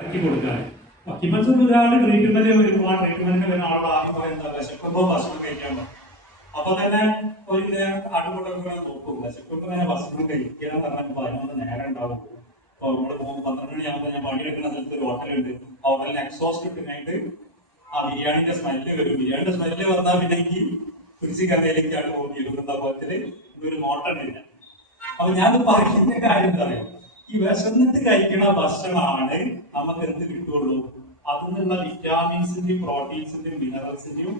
ഇറക്കി കൊടുക്കാൻ ഹിമൻസ് ഒരാൾ ട്രീറ്റ്മെന്റ് വരുമ്പോൾ ആ ട്രീറ്റ്മെന്റിന് ആളുടെ ആത്മാവ് എന്താ വിശക്കുമ്പോ ഭക്ഷണം കഴിക്കാൻ. അപ്പൊ തന്നെ ഒരു ആട്ടുകൊണ്ടൊക്കെ നോക്കും. വിശക്കുമ്പോ തന്നെ ഭക്ഷണം കഴിക്കാൻ പറഞ്ഞാൽ പതിനൊന്ന് നേരം ഉണ്ടാവും. അപ്പൊ നമ്മൾ പോകുമ്പോൾ പന്ത്രണ്ട് മണിയാകുമ്പോൾ ഞാൻ പണിയെടുക്കുന്ന സ്ഥലത്ത് ഒരു ഹോട്ടലുണ്ട് ആ ഹോട്ടലിന് എക്സോസ്റ്റ് ഇട്ടിനായിട്ട് ആ ബിരിയാണിന്റെ സ്മെല്ല് വരും. ബിരിയാണിന്റെ സ്മെല്ല് വന്നാൽ പിന്നെ എനിക്ക് തുരിശി കഥയിലേക്കാണ് പോകുന്നത്. ഇരുപതാം കോലത്തിൽ ഇതൊരു നോട്ടമില്ല അപ്പൊ ഞാൻ പറയുന്ന കാര്യം പറയാ ഈ വിശന്നിട്ട് കഴിക്കണ ഭക്ഷണമാണ് നമുക്ക് എന്ത് കിട്ടുള്ളൂ? അതിൽ നിന്നുള്ള വിറ്റാമിൻസിന്റെയും പ്രോട്ടീൻസിന്റെയും മിനറൽസിന്റെയും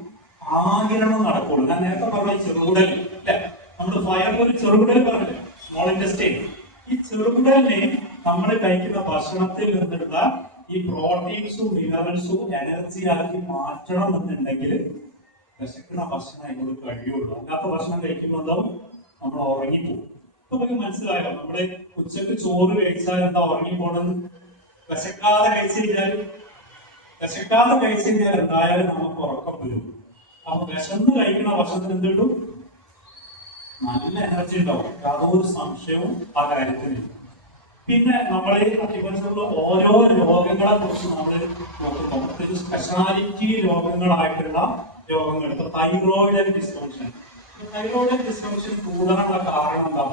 ആകിരണം നടക്കുള്ളൂ. ഞാൻ നേരത്തെ പറഞ്ഞ ചെറുകുടൽ അല്ലെ നമ്മുടെ ഫയർ ഒരു ചെറുകുടൽ പറഞ്ഞില്ലേ? സ്മോൾ ഇൻഡസ്ട്രി ഈ ചെറുകുടലിനെ നമ്മൾ കഴിക്കുന്ന ഭക്ഷണത്തിൽ നിന്നുള്ള ഈ പ്രോട്ടീൻസും മിനറൽസും എനർജി ആക്കി മാറ്റണം എന്നുണ്ടെങ്കിൽ വിശക്കുന്ന ഭക്ഷണം അതിനോട് കഴിയുള്ളൂ. അല്ലാത്ത ഭക്ഷണം കഴിക്കുമ്പോൾ നമ്മൾ ഉറങ്ങിപ്പോകും നമുക്ക് മനസ്സിലായോ? നമ്മുടെ ഉച്ചയ്ക്ക് ചോറ് കഴിച്ചാൽ എന്താ ഉറങ്ങിപ്പോണത് വിശക്കാതെ കഴിച്ചു കഴിഞ്ഞാൽ വിശക്കാതെ കഴിച്ചു എന്തായാലും നമുക്ക് ഉറക്കം വരും. അപ്പൊ വിശന്ന് കഴിക്കുന്ന ഭക്ഷണത്തിന് എന്തുള്ളൂ നല്ല എനർജി ഉണ്ടാവും. യാതൊരു സംശയവും ആ കാര്യത്തിൽ പിന്നെ നമ്മൾ അക്യുപഞ്ചറിൽ ഓരോ രോഗങ്ങളെ കുറിച്ച് നമ്മൾ നോക്കുമ്പോൾ പ്രത്യേകിച്ച് സ്പെഷ്യാലിറ്റി രോഗങ്ങളായിട്ടുള്ള രോഗങ്ങൾ. ഇപ്പൊ തൈറോയിഡ് ഡിസ്ഫങ്ഷൻ തൈറോയിഡ് ഡിസ്ഫങ്ഷൻ കൂടാനുള്ള കാരണം എന്താ?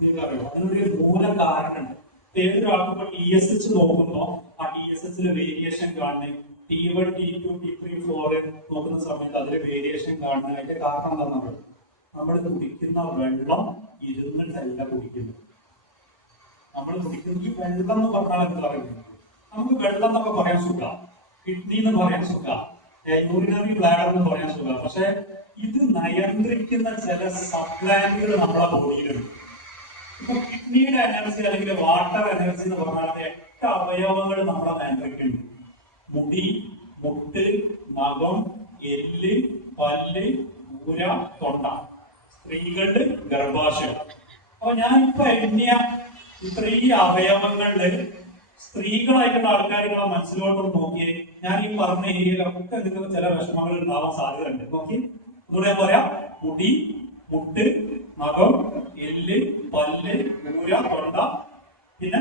നിങ്ങൾക്കറിയോ അതിനൊരു മൂല കാരണമുണ്ട് ഏതൊരാൾക്കും ടി എസ് എച്ച് നോക്കുമ്പോൾ ആ ടി എസ് എച്ചിലെ വേരിയേഷൻ കാണുന്നത് T one T two T three four നോക്കുന്ന സമയത്ത് അതിലെ വേരിയേഷൻ കാണുന്നത് അതിന്റെ കാരണം എന്താ നമ്മൾ? നമ്മൾ കുടിക്കുന്ന വെള്ളം ഇരുന്നിട്ടല്ല കുടിക്കുന്നത്. നമ്മൾ കുടിക്കുന്ന ഈ വെള്ളം എന്ന് പറഞ്ഞാൽ എന്താ പറയുന്നത്? നമുക്ക് വെള്ളം എന്നൊക്കെ പറയാൻ സുഖ. കിഡ്നി എന്ന് പറയാൻ സുഖ. യൂറിനറി ബ്ലാഡർ എന്ന് പറയാൻ സുഖ. പക്ഷെ ഇത് നിയന്ത്രിക്കുന്ന ചില സപ്ലാന്റുകൾ നമ്മുടെ ബോഡിയിലുണ്ട് കിഡ്നിയുടെ എനർജി അല്ലെങ്കിൽ വാട്ടർ എനർജി എന്ന് പറഞ്ഞാൽ എട്ട് അവയവങ്ങൾ നമ്മളെ നിയന്ത്രിക്കുന്നുണ്ട്. മുടി മുട്ട് നഖം എല്ല് പല്ല് ഊര തൊണ്ട. സ്ത്രീകളുടെ ഗർഭാശയം. അപ്പൊ ഞാൻ ഇപ്പൊ എണ്ണിയ ഇത്രയും അവയവങ്ങളിൽ സ്ത്രീകളായിട്ടുള്ള ആൾക്കാർ നിങ്ങളെ മനസ്സിലോട്ട് നോക്കിയേ. ഞാൻ ഈ പറഞ്ഞ ഏരിയയിലൊക്കെ നിങ്ങൾക്ക് ചില വിഷമങ്ങൾ ഉണ്ടാവാൻ സാധ്യതയുണ്ട്. നോക്കി അതുകൊണ്ട് ഞാൻ പറയാം. മുടി മുട്ട് നഖം എല്ല് പല്ല് ഊര തൊണ്ട പിന്നെ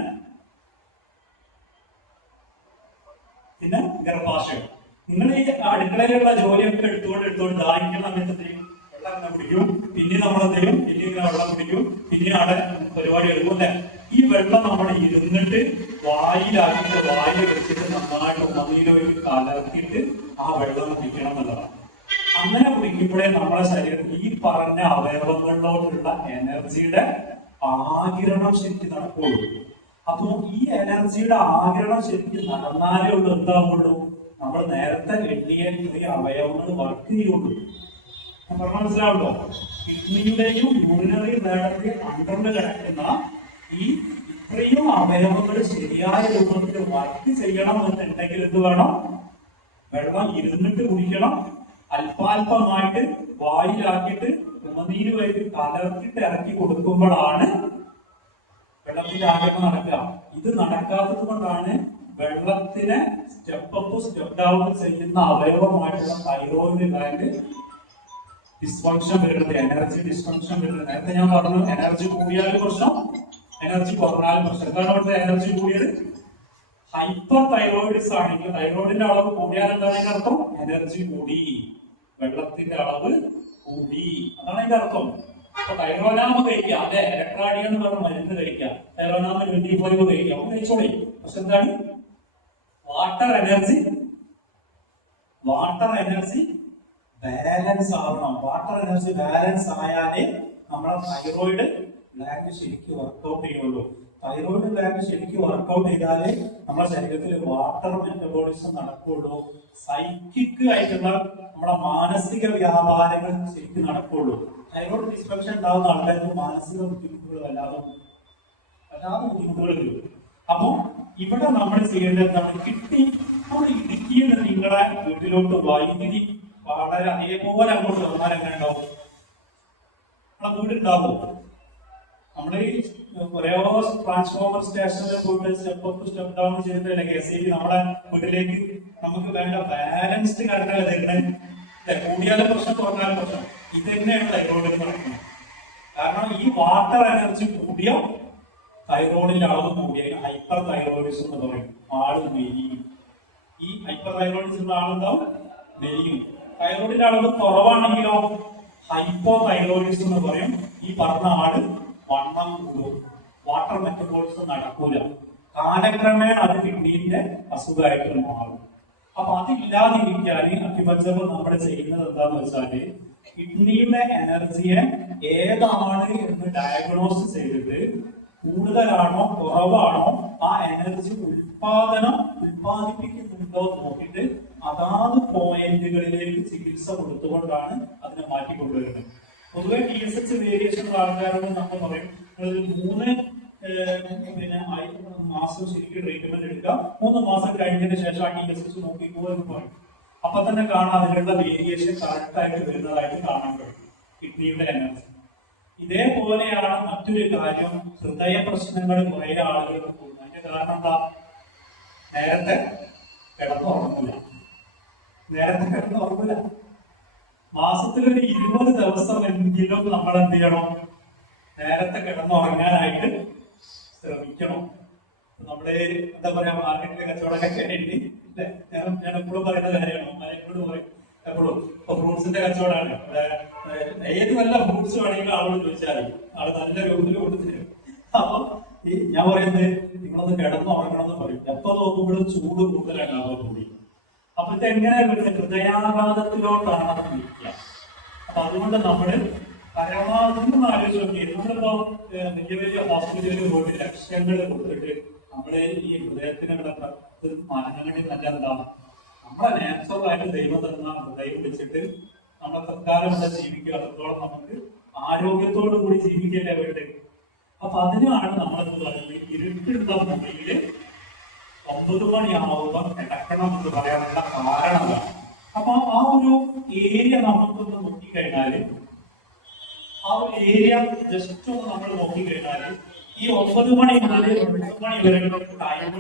പിന്നെ ഗർഭാശയം. നിങ്ങൾ ഈ അടുക്കളയിലുള്ള ജോലിയൊക്കെ എടുത്തുകൊണ്ട് എടുത്തുകൊണ്ട് ദാഹിക്കുന്ന സമയത്ത്? വെള്ളം കുടിക്കും. പിന്നെ നമ്മൾ എന്തെങ്കിലും പിന്നെ ഇങ്ങനെ വെള്ളം കുടിക്കും. പിന്നെ അവിടെ പരിപാടി എടുക്കും അല്ലെ? ഈ വെള്ളം നമ്മൾ ഇരുന്നിട്ട് വായിലാക്കിയിട്ട് വായിൽ വെച്ചിട്ട് നന്നായിട്ട് ഉമനീരൊരു കലർത്തിയിട്ട് ആ വെള്ളം കുടിക്കണം എന്നുള്ളതാണ്. അങ്ങനെ കുടിക്കുമ്പോഴേ നമ്മുടെ ശരീരത്തിൽ ഈ പറഞ്ഞ അവയവങ്ങളിലോട്ടുള്ള എനർജിയുടെ ആകിരണം ശരിക്കും നടക്കുള്ളൂ. അപ്പോ ഈ എനർജിയുടെ ആകിരണം ശരിക്കും നടന്നാലേ ഉള്ളൂ എന്താവുള്ളൂ നമ്മൾ നേരത്തെ എണ്ണിയ ഈ അവയവങ്ങൾ വർക്ക് ചെയ്യുള്ളൂ. മനസ്സിലാവുള്ളൂ കിഡ്നിയുടെയും യൂറിനറി ബ്ലാഡറിന്റെയും അണ്ടറിൽ കിടക്കുന്ന ഈ ഇത്രയും അവയവങ്ങൾ ശരിയായ രൂപത്തിൽ വർക്ക് ചെയ്യണം എന്നുണ്ടെങ്കിൽ എന്ത് വേണം? വെള്ളം ഇരുന്നിട്ട് കുടിക്കണം. അല്പാൽപമായിട്ട് വായിലാക്കിയിട്ട് ഉമനീരുമായിട്ട് കലർത്തിട്ട് ഇറക്കി കൊടുക്കുമ്പോഴാണ് വെള്ളത്തിന്റെ ആഗ്രഹം നടക്കുക. ഇത് നടക്കാത്തത് കൊണ്ടാണ് വെള്ളത്തിനെ സ്റ്റെപ്പ് അപ്പ് സ്റ്റെപ്പ് ഡൗൺ ചെയ്യുന്ന അവയവമായിട്ടുള്ള തൈറോയിഡ് ഗ്ലാൻഡ് ഡിസ്ഫങ്ഷൻ വരുന്നത് എനർജി ഡിസ്ഫങ്ഷൻ വരുന്നത്. നേരത്തെ ഞാൻ പറഞ്ഞു എനർജി കൂടിയാലും പ്രശ്നം എനർജി കുറഞ്ഞാലും പ്രശ്നം. എന്താണ് ഇവിടുത്തെ എനർജി കൂടിയത്. ഹൈപ്പർ തൈറോയിഡിസ് ആണെങ്കിൽ തൈറോയിഡിന്റെ അളവ് കൂടിയാൽ എന്താണ് അർത്ഥം? എനർജി കൂടി. വെള്ളത്തിന്റെ അളവ് കൂടി. അതാണ് അതിന്റെ അർത്ഥം. അപ്പൊ തൈറോനാമ കഴിക്കുക അതെ ഇലക്ട്രാഡിയ എന്ന് പറഞ്ഞ മരുന്ന് കഴിക്കുക തൈറോനാമ ട്വന്റി ഫൈവ് കഴിക്കുക അപ്പൊ കഴിച്ചോളി. പക്ഷെ എന്താണ്? Water energy water energy balance ആവണം. വാട്ടർ എനർജി ബാലൻസ് ആയാലേ നമ്മളെ തൈറോയിഡ് ഗ്ലാൻഡ് ശരിക്കും വർക്കൗട്ട് ചെയ്യുള്ളൂ. തൈറോയിഡ് ഗ്ലാൻഡ് ശരിക്കും വർക്കൗട്ട് ചെയ്താലേ നമ്മുടെ ശരീരത്തിൽ വാട്ടർ മെറ്റബോളിസം നടക്കുള്ളൂ സൈക്കിക് ആയിട്ടുള്ള നമ്മുടെ മാനസിക വ്യാപാരങ്ങൾ ശരിക്കും നടക്കുള്ളൂ തൈറോയിഡ് ഡിസ്ഫങ്ഷൻ ഉണ്ടാകുന്ന ആൾക്കാർക്ക് മാനസിക ബുദ്ധിമുട്ടുകൾ വല്ലാതെ വല്ലാതെ ബുദ്ധിമുട്ടുകൾ വരും. അപ്പൊ ഇവിടെ നമ്മൾ ചെയ്യേണ്ടത് എന്താണ്? കിട്ടി. നമ്മൾ ഇടുക്കിയിൽ നിന്ന് നിങ്ങളെ വീട്ടിലോട്ട് വൈദ്യുതി വളരെ അതേപോലെ അങ്ങോട്ട് വന്നാൽ എങ്ങനെ ഉണ്ടാവും? നമ്മളെ വീടുണ്ടാവും നമ്മൾ ഈ ഓരോ ട്രാൻസ്ഫോമർ സ്റ്റേഷനിൽ പോയിട്ട് സ്റ്റെപ്പ് അപ്പ് സ്റ്റെപ്പ് ഡൗൺ ചെയ്തല്ലേ കെ സി ബി നമ്മുടെ വീട്ടിലേക്ക് നമുക്ക് വേണ്ട ബാലൻസ്ഡ് കാര്യങ്ങൾ തരുന്നത് കൂടിയാലും പ്രശ്നം കുറഞ്ഞാലും പ്രശ്നം. ഇത് തന്നെയാണ് തൈറോയിഡ് നടക്കുന്നത്? കാരണം ഈ വാട്ടർ എനർജി കൂടിയ തൈറോയിഡിന്റെ അളവ് കൂടിയ ഹൈപ്പർ തൈറോയിഡിസം എന്ന് പറയും. ആൾ മെലിയും. ഈ ഹൈപ്പർ തൈറോയിഡിസം ഉള്ള ആളുണ്ടാവും മെലിയും. തൈറോയിഡിന്റെ അളവ് കുറവാണെങ്കിലോ ഹൈപ്പോ തൈറോയിഡിസം എന്ന് പറയും. ഈ പറഞ്ഞ ആൾ വണ്ണം കൂടും. വാട്ടർ മെറ്റബോളിസം നടക്കൂല. കാലക്രമേണ അത് കിഡ്നീന്റെ അസുഖമായിട്ട് മാറും. അപ്പൊ അതില്ലാതിരിക്കാൻ അക്യുപഞ്ചർ നമ്മുടെ ചെയ്യുന്നത് എന്താന്ന് വെച്ചാൽ കിഡ്നിയുടെ എനർജിയെ ഏതാണ് എന്ന് ഡയഗ്നോസ് ചെയ്തിട്ട് കൂടുതലാണോ കുറവാണോ ആ എനർജി ഉൽപാദനം ഉൽപാദിപ്പിക്കുന്നുണ്ടോ നോക്കിയിട്ട് അതാത് പോയിന്റുകളിലേക്ക് ചികിത്സ കൊടുത്തുകൊണ്ടാണ് അതിനെ മാറ്റിക്കൊണ്ടുവരുന്നത്. പൊതുവെ ടി എസ് എച്ച് വേരിയേഷൻ ആൾക്കാരോട് നമ്മൾ പറയും. മൂന്ന് പിന്നെ മാസം ശരിക്കും ട്രീറ്റ്മെന്റ് എടുക്കാം മൂന്ന് മാസം കഴിഞ്ഞതിന് ശേഷം ആ ടി എസ് എച്ച് നോക്കിക്കോ എന്ന് പറയും. അപ്പൊ തന്നെ കാണാം അതിലുള്ള വേരിയേഷൻ കറക്റ്റ് ആയിട്ട് വരുന്നതായിട്ട് കാണാൻ കഴിയും. കിഡ്നിയുടെ എനർജി. ഇതേപോലെയാണ് മറ്റൊരു കാര്യം. ഹൃദയ പ്രശ്നങ്ങൾ കുറെ ആളുകൾക്ക് കൂടുന്നത് അതിന്റെ കാരണം എന്താ? നേരത്തെ കിടന്നുറങ്ങില്ല നേരത്തെ കിടന്നുറങ്ങില്ല മാസത്തിൽ ഒരു ഇരുപത് ദിവസം എങ്കിലും നമ്മൾ എന്ത് ചെയ്യണം നേരത്തെ കിടന്നുറങ്ങാനായിട്ട് ശ്രമിക്കണം. നമ്മുടെ എന്താ പറയാ മാർക്കറ്റിലെ കച്ചവടമൊക്കെ കഴിഞ്ഞ് ഞാൻ ഞാൻ എപ്പോഴും പറയുന്ന കാര്യമാണ്. എപ്പോഴും പറയും എപ്പോഴും ഇപ്പൊ ഫ്രൂട്ട്സിന്റെ കച്ചവടമാണ്. ഏത് നല്ല ഫ്രൂട്ട്സ് വേണമെങ്കിലും ആളോട് ചോദിച്ചാൽ. ആൾ നല്ല രൂപത്തിൽ കൊടുത്തിട്ട് അപ്പൊ ഈ ഞാൻ പറയുന്നത് നിങ്ങളൊന്ന് കിടന്നുറങ്ങണം എന്ന് പറയും. എപ്പോ നോക്കുമ്പോഴും ചൂട് കൂടുതലാണ് ആളോട് കൂടി. അപ്പൊ ഇത് എങ്ങനെ വരുന്നത്? ഹൃദയാഘാതത്തിലോട്ടാണ് അത് വിളിക്കുക അപ്പൊ അതുകൊണ്ട് നമ്മൾ പരമാവധി ഒന്ന് നമ്മളിപ്പോ വലിയ വലിയ ഹോസ്പിറ്റലിൽ പോയിട്ട് ലക്ഷങ്ങൾ കൊടുത്തിട്ട് നമ്മൾ ഈ ഹൃദയത്തിനുള്ള മാനങ്ങളിൽ നല്ല എന്താണ്? നമ്മളെ നാച്ചുറലായിട്ട് ദൈവം തന്ന ഹൃദയം വെച്ചിട്ട് നമ്മളെ തൽക്കാലം ഇവിടെ ജീവിക്കുക. അത്രത്തോളം നമുക്ക് ആരോഗ്യത്തോടു കൂടി ജീവിക്കല്ലേ വേണ്ടത് അപ്പൊ അതിനാണ് നമ്മളെന്ത് പറയുന്നത്? ഇരുട്ടുള്ള മുറിയിൽ ഒമ്പത് മണിയാവുമ്പോ കിടക്കണം എന്ന് പറയാനുള്ള കാരണങ്ങൾ. അപ്പൊ ആ ഒരു ഏരിയ നമുക്കൊന്ന് നോക്കിക്കഴിഞ്ഞാൽ ആ ഒരു ഏരിയ ജസ്റ്റ് ഒന്ന് നമ്മൾ നോക്കിക്കഴിഞ്ഞാൽ ഈ ഒമ്പത് മണി മുതൽ മൂന്ന് മണി വരെയുള്ള ടൈം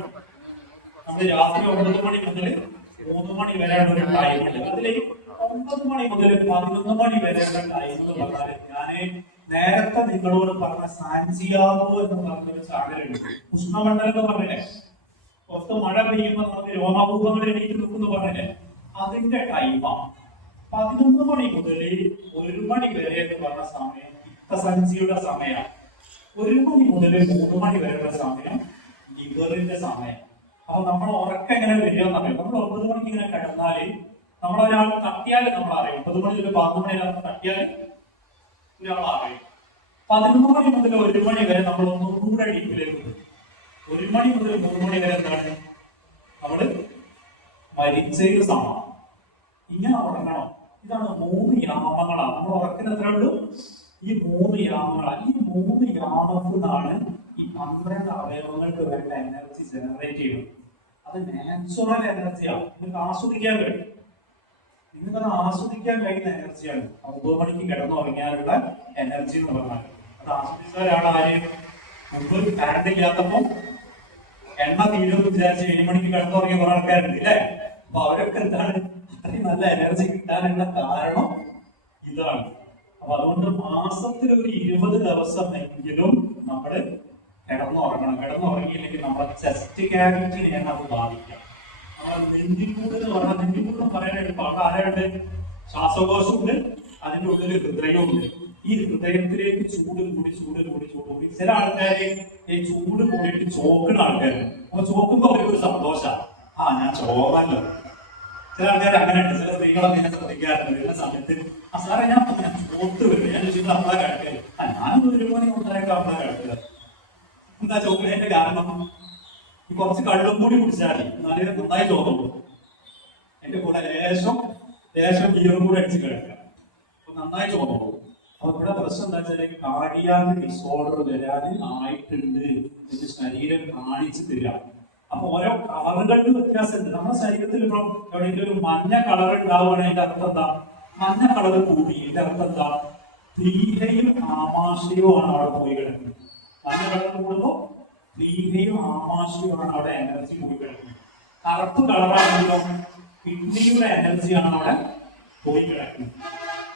നമ്മൾ രാത്രി ഒമ്പത് മണി മുതൽ മൂന്ന് മണി വരെയുള്ള ഒരു ടൈമുണ്ട് അതിൽ ഒമ്പത് മണി മുതൽ പതിനൊന്ന് മണി വരെയുള്ള ടൈം എന്ന് പറഞ്ഞാൽ ഞാൻ നേരത്തെ നിങ്ങളോട് പറഞ്ഞ സാൻസിയാഗോ എന്ന് പറഞ്ഞൊരു ചാനലുണ്ട്. ഉഷ്ണമണ്ഡലം എന്ന് പറഞ്ഞില്ലേ? പുറത്ത് മഴ പെയ്യുമ്പോൾ നമുക്ക് രോമാഭൂപങ്ങൾ എണീറ്റ് നിൽക്കുന്നു പറഞ്ഞാൽ അതിന്റെ ടൈമാണ് പതിനൊന്ന് മണി മുതൽ ഒരു മണി വരെ എന്ന് പറഞ്ഞ സമയം ഇത്തസഞ്ചിയുടെ സമയമാണ് ഒരു മണി മുതൽ മൂന്ന് മണി വരെയുള്ള സമയം ലിവറിന്റെ സമയം. അപ്പൊ നമ്മൾ ഉറക്കം എങ്ങനെ വരിക എന്നറിയാം. നമ്മൾ ഒമ്പത് മണിക്ക് ഇങ്ങനെ കിടന്നാൽ നമ്മളൊരാൾ തട്ടിയാൽ നമ്മൾ അറിയും. ഒമ്പത് മണി മുതൽ പതിനൊന്ന് മണി വരെ തട്ടിയാൽ ഒരാൾ അറിയും. പതിനൊന്ന് മണി മുതൽ ഒരു മണി വരെ നമ്മൾ ഒന്നും കൂടെ ഡീപ്പിലേക്ക് ഒരു മണി മുതൽ മൂന്ന് മണി വരെ എന്താണ്? നമ്മൾ മരിച്ചയിൽ സമാണ് ഇങ്ങനെ ഉറങ്ങണം ഇതാണ് മൂന്ന് യാമങ്ങളാണ്. നമ്മൾ ഉറക്കുന്ന എത്ര ഉള്ളൂ? ഈ മൂന്ന് യാമങ്ങളാണ്. ഈ മൂന്ന് യാമത്തിൽ നിന്നാണ് ഈ പന്ത്രണ്ട് അവയവങ്ങൾക്ക് വേണ്ട എനർജി ജനറേറ്റ് ചെയ്യുന്നത്. അത് നാച്ചുറൽ എനർജിയാണ് നിങ്ങൾക്ക് ആസ്വദിക്കാൻ കഴിയും. നിങ്ങൾക്കത് ആസ്വദിക്കാൻ കഴിയുന്ന എനർജിയാണ് ഒമ്പത് മണിക്ക് കിടന്നുറങ്ങാനുള്ള എനർജി എന്ന് പറഞ്ഞാൽ. അത് ആസ്വദിച്ചാലാണ് ആര്? മുമ്പ് കറണ്ട് ഇല്ലാത്തപ്പോ എണ്ണ തീരുമെന്ന് വിചാരിച്ച് ഏഴ് മണിക്ക് കിടന്നുറങ്ങിയ കുറെ ആൾക്കാരുണ്ട് അല്ലേ അപ്പൊ അവരൊക്കെ എന്താണ് അത്രയും നല്ല എനർജി കിട്ടാനുള്ള കാരണം ഇതാണ്. അപ്പൊ അതുകൊണ്ട് മാസത്തിൽ ഒരു ഇരുപത് ദിവസം എങ്കിലും നമ്മൾ കിടന്നുറങ്ങണം. കിടന്നുറങ്ങിയില്ലെങ്കിൽ നമ്മുടെ ചെസ്റ്റ് ക്യാവിറ്റിനെയാണ് അത് ബാധിക്കാം. നമ്മുടെ നെഞ്ചിക്കൂട് എന്ന് പറഞ്ഞാൽ നെഞ്ചിക്കൂട് പറയാൻ എളുപ്പം അവിടെ ആരാണ്ട് ശ്വാസകോശമുണ്ട് അതിന്റെ ഉള്ളിൽ ഹൃദയമുണ്ട്. ഈ ഹൃദയത്തിലേക്ക് ചൂട് കൂടി ചൂട് കൂടി ചൂട് കൂടി. ചില ആൾക്കാര് ഈ ചൂട് കൂടിയിട്ട് ചോക്കുന്ന ആൾക്കാരുണ്ട് അപ്പൊ ചോക്കുമ്പോ അവർക്ക് സന്തോഷമാണ് ആ ഞാൻ ചോമല്ലോ ചില ആൾക്കാർ അങ്ങനെ ഉണ്ട് ചില സ്ത്രീകളൊക്കെ ഞാൻ ശ്രദ്ധിക്കാറുണ്ട്. വരുന്ന സമയത്ത് ആ സാറേ ഞാൻ ഞാൻ ചോത്ത് വരും ഞാൻ ചോദിച്ചത് കിടക്കൽ ആ ഞാനൊന്ന് ഒരു മണി ഒന്നരയൊക്കെ അമ്മ കിടക്കുക എന്താ ചോക്കുന്നതിന്റെ കാരണം? കുറച്ച് കള്ളും കൂടി കുടിച്ചാൽ നല്ല നന്നായി തോന്നുള്ളൂ എന്റെ കൂടെ ലേശം ലേശം ബിയറും കൂടെ അടിച്ച് കിടക്കുക നന്നായി തോന്നുള്ളൂ അപ്പൊ പ്രശ്നം എന്താ വെച്ചാൽ കാർഡിയാക് ഡിസോർഡർ വരാൻ ആയിട്ടുണ്ട് എന്ന് ശരീരം കാണിച്ചു തരിക. അപ്പൊ ഓരോ കളറുകൾക്ക് വ്യത്യാസമുണ്ട്. നമ്മുടെ ശരീരത്തിൽ ഇപ്പം എവിടെയെങ്കിലും ഒരു മഞ്ഞ കളർ ഉണ്ടാവുകയാണെങ്കിൽ അർത്ഥം എന്താ? മഞ്ഞ കളർ കൂടി. എന്റെ അർത്ഥം എന്താ? തീരയും ആമാശയവുമാണ് അവിടെ പോയി കിടക്കുന്നത്. മഞ്ഞ കളർ കൂടുമ്പോ തീരയും അവിടെ എനർജി പോയി കിടക്കുന്നത്. കറുപ്പ് കളറാണെങ്കിലോ കിഡ്നിയുടെ എനർജിയാണ് അവിടെ പോയി കിടക്കുന്നത്.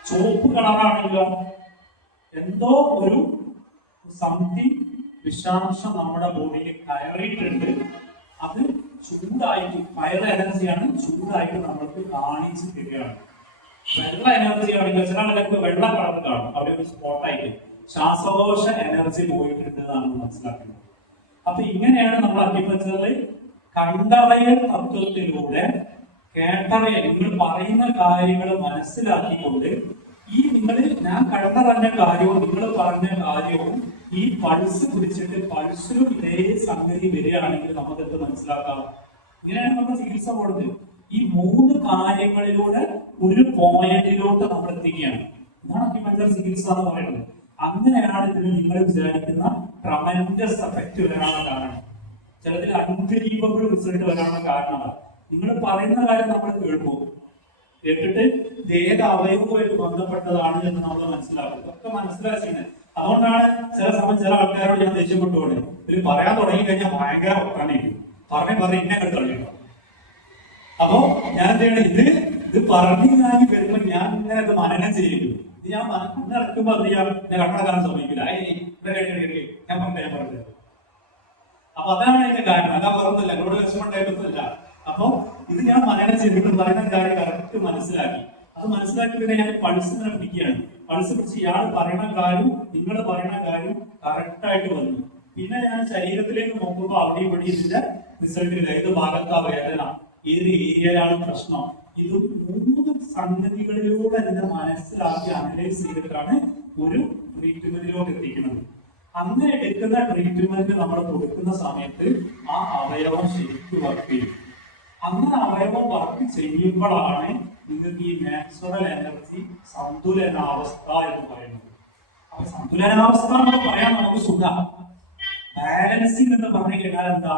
ചുവപ്പ് കളറാണെങ്കിലോ എന്തോ ഒരു സംതിങ് വിഷാംശം നമ്മുടെ ബോഡിയിൽ കയറിയിട്ടുണ്ട്. അത് ചൂടായിട്ട് ഫയർ എനർജിയാണ് ചൂടായിട്ട് നമ്മൾക്ക് കാണിച്ചു തരികയാണ്. വെള്ള എനർജി ആണെങ്കിൽ ചില ആളുകൾക്ക് വെള്ള കളർ കാണും. അവിടെ ഒരു സ്പോട്ടായിട്ട് ശ്വാസകോശ എനർജി പോയിട്ടുണ്ട് എന്നാണ് മനസ്സിലാക്കുന്നത്. അപ്പൊ ഇങ്ങനെയാണ് നമ്മൾ അഗ്രികൾച്ചറിൽ കണ്ടറിയൽ തത്വത്തിലൂടെ കേട്ടറിയൽ നിങ്ങൾ പറയുന്ന കാര്യങ്ങൾ മനസ്സിലാക്കിക്കൊണ്ട് ഈ നിങ്ങൾ ഞാൻ പറഞ്ഞ കാര്യവും നിങ്ങൾ പറഞ്ഞ കാര്യവും ഈ പൾസ് പിടിച്ചിട്ട് പൾസിലും ഇതേ സംഗതി വരികയാണെങ്കിൽ നമുക്കത് മനസ്സിലാക്കാം? ഇങ്ങനെയാണ് നമ്മൾ ചികിത്സ പോകുന്നത് ഈ മൂന്ന് കാര്യങ്ങളിലൂടെ ഒരു പോയിന്റിലോട്ട് നമ്മൾ എത്തിക്കുകയാണ്. ഇതാണ് അക്യുപഞ്ചർ ചികിത്സ എന്ന് പറയുന്നത്. അങ്ങനെയാണ് ഇതിന് നിങ്ങൾ വിചാരിക്കുന്ന ട്രമൻഡസ് എഫക്റ്റ് വരാനുള്ള കാരണം. ചിലതിൽ അൺബിലീവബിൾ റിസൾട്ട് വരാനുള്ള കാരണമാണ്. നിങ്ങൾ പറയുന്ന കാര്യം നമ്മൾ കേൾക്കും. കേട്ടിട്ട് ഇത് ഏത് അവയവുമായിട്ട് ബന്ധപ്പെട്ടതാണ് എന്ന് നമ്മൾ മനസ്സിലാക്കുന്നത് ഒക്കെ മനസ്സിലാക്കിയത് അതുകൊണ്ടാണ് ചില സമയം ചില ആൾക്കാരോട് ഞാൻ ദേഷ്യപ്പെട്ടുകൊണ്ട് ഇതിൽ പറയാൻ തുടങ്ങി കഴിഞ്ഞാൽ ഭയങ്കര ഒക്കാണിക്കും പറഞ്ഞ് പറഞ്ഞ് ഇന്നെ കളിക്കണം അപ്പോ ഞാൻ എന്ത് ചെയ്യണം? ഇത് ഇത് പറഞ്ഞു ഞാൻ വരുമ്പോൾ ഞാൻ ഇങ്ങനെ ഇത് മനനം ചെയ്യുന്നു ഇത് ഞാൻ നടക്കുമ്പോൾ അത് ഞാൻ കണ്ണടക്കാൻ ശ്രമിക്കില്ല. ഞാൻ പറഞ്ഞു ഞാൻ പറഞ്ഞത് അപ്പൊ അതാണ് അതിന്റെ കാരണം. അതാ പറഞ്ഞില്ല എന്നോട് വിഷമം ഉണ്ടായിട്ടൊന്നുമില്ല. അപ്പൊ ഇത് ഞാൻ മലയാളം ചെയ്തിട്ട് പറയുന്ന കാര്യം കറക്റ്റ് മനസ്സിലാക്കി. അത് മനസ്സിലാക്കി പിന്നെ ഞാൻ പൾസ് പിടിക്കുകയാണ്. പൾസ് പിടിച്ച് ഇയാൾ പറയുന്ന കാര്യം നിങ്ങൾ പറയുന്ന കാര്യം കറക്റ്റായിട്ട് വന്നു. പിന്നെ ഞാൻ ശരീരത്തിലേക്ക് നോക്കുമ്പോൾ അവിടെ ഇവിടെ ഇതിന്റെ റിസൾട്ട് ഏത് ഭാഗത്താ വേദന. ഏത് ഏരിയയിലാണ് പ്രശ്നം? ഇത് മൂന്ന് സംഗതികളിലൂടെ എന്റെ മനസ്സിലാക്കി അനലൈസ് ചെയ്തിട്ടാണ് ഒരു ട്രീറ്റ്മെന്റിലോട്ട് എത്തിക്കുന്നത്. അങ്ങനെ എടുക്കുന്ന ട്രീറ്റ്മെന്റ് നമ്മൾ കൊടുക്കുന്ന സമയത്ത് ആ അവയവം ശരിക്കും വർക്ക് ചെയ്യും. അങ്ങനെ അവയവം വർക്ക് ചെയ്യുമ്പോഴാണ് നിങ്ങൾക്ക് ഈ നാച്ചുറൽ എനർജി സന്തുലനാവസ്ഥ എന്ന് പറയുന്നത്. അപ്പൊ സന്തുലനാവസ്ഥ എന്ന് പറയാൻ നമുക്ക് സുഖം. ബാലൻസിങ് എന്ന് പറഞ്ഞു കഴിഞ്ഞാൽ എന്താ?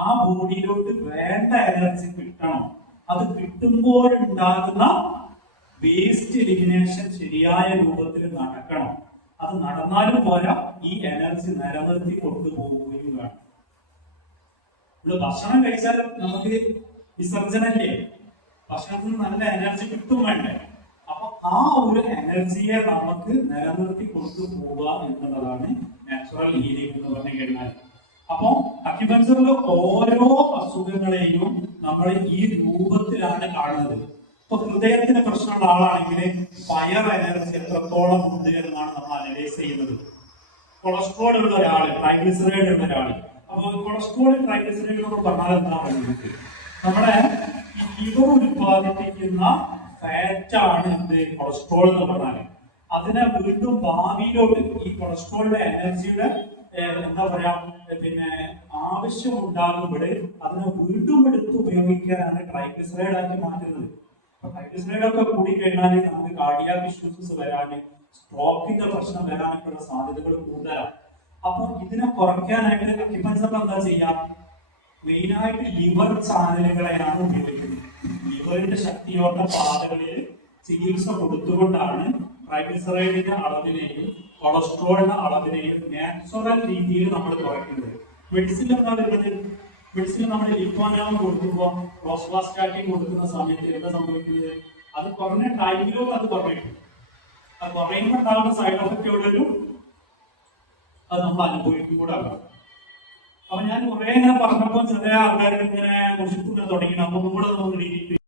ആ ബോഡിയിലോട്ട് വേണ്ട എനർജി കിട്ടണം. അത് കിട്ടുമ്പോഴുണ്ടാകുന്ന വേസ്റ്റ് എലിമിനേഷൻ ശരിയായ രൂപത്തിൽ നടക്കണം. അത് നടന്നാലും പോരാ ഈ എനർജി നിലനിർത്തി കൊണ്ടുപോവുകയും വേണം. ഇവിടെ ഭക്ഷണം കഴിച്ചാൽ നമുക്ക് വിസർജനല്ലേ പക്ഷെ അതിന് നല്ല എനർജി കിട്ടും വേണ്ടേ? അപ്പൊ ആ ഒരു എനർജിയെ നമുക്ക് നിലനിർത്തി കൊണ്ടു പോവാം എന്നുള്ളതാണ് നാച്ചുറൽ ഹീലിംഗ് എന്ന് പറഞ്ഞു കഴിഞ്ഞാൽ അപ്പൊ അക്യുപഞ്ചറിലെ ഓരോ അസുഖങ്ങളെയും നമ്മൾ ഈ രൂപത്തിലാണ് കാണുന്നത്. ഇപ്പൊ ഹൃദയത്തിന് പ്രശ്നമുള്ള ആളാണെങ്കിൽ ഫയർ എനർജി എത്രത്തോളം ഉണ്ട് എന്നാണ് നമ്മൾ അനലൈസ് ചെയ്യുന്നത്. കൊളസ്ട്രോൾ ഉള്ള ഒരാൾ ട്രൈഗ്ലിസറൈഡ് ഉള്ള ഒരാൾ. അപ്പൊ കൊളസ്ട്രോൾ ട്രൈഗ്ലിസറൈഡ് നമ്മൾ പറഞ്ഞാൽ എന്താണ് നമ്മുടെ ലിവർ ഉത്പാദിപ്പിക്കുന്ന ഫാറ്റാണ് എന്ത്? കൊളസ്ട്രോൾ എന്ന് പറഞ്ഞാൽ അതിനെ വീണ്ടും ഭാവിയിലോട്ട് ഈ കൊളസ്ട്രോളിന്റെ എനർജിയുടെ എന്താ പറയാ പിന്നെ ആവശ്യം ഉണ്ടാകുമ്പോൾ അതിനെ വീണ്ടും എടുത്ത് ഉപയോഗിക്കാനാണ് ട്രൈഗ്ലിസറൈഡ് ആക്കി മാറ്റുന്നത്. ട്രൈഗ്ലിസറൈഡ് ഒക്കെ കൂടി കഴിഞ്ഞാൽ നമുക്ക് കാർഡിയാക് ഇഷ്യൂസ് വരാന് സ്ട്രോക്കിന്റെ പ്രശ്നം വരാനൊക്കെയുള്ള സാധ്യതകൾ കൂടുതലാണ്. അപ്പൊ ഇതിനെ കുറയ്ക്കാനായിട്ട് അക്യുപഞ്ചർ എന്താ ചെയ്യാം? മെയിനായിട്ട് ലിവർ ചാനലുകളെയാണ് ഉപയോഗിക്കുന്നത്. ലിവറിന്റെ ശക്തിയോട്ട പാതകളിൽ ചികിത്സ കൊടുത്തുകൊണ്ടാണ് ട്രൈഗ്ലിസറൈഡിന്റെ അളവിനെയും കൊളസ്ട്രോളിന്റെ അളവിനെയും നാച്ചുറൽ രീതിയിൽ നമ്മൾ കുറയ്ക്കുന്നത്. മെഡിസിൻ എന്താ വരുന്നത് മെഡിസിൻ നമ്മൾ ലിപ്പോനാമം കൊടുക്കുമ്പോൾ റോസ്വാസ്റ്റാറ്റിൻ കൊടുക്കുന്ന സമയത്ത് എന്താ സംഭവിക്കുന്നത്? അത് കുറഞ്ഞ ടൈമിലും അത് കുറയും. അത് കുറയുമ്പോൾ ഉണ്ടാകുന്ന സൈഡ് എഫക്റ്റ് ഒരു അത് നമ്മൾ അനുഭവിക്കും കൂടെ അപ്പൊ ഞാൻ കുറെ ഇങ്ങനെ പറഞ്ഞപ്പോ ചില ആൾക്കാർ ഇങ്ങനെ മുഷിപ്പ് തുടങ്ങി അപ്പൊ കൂടെ നമുക്ക്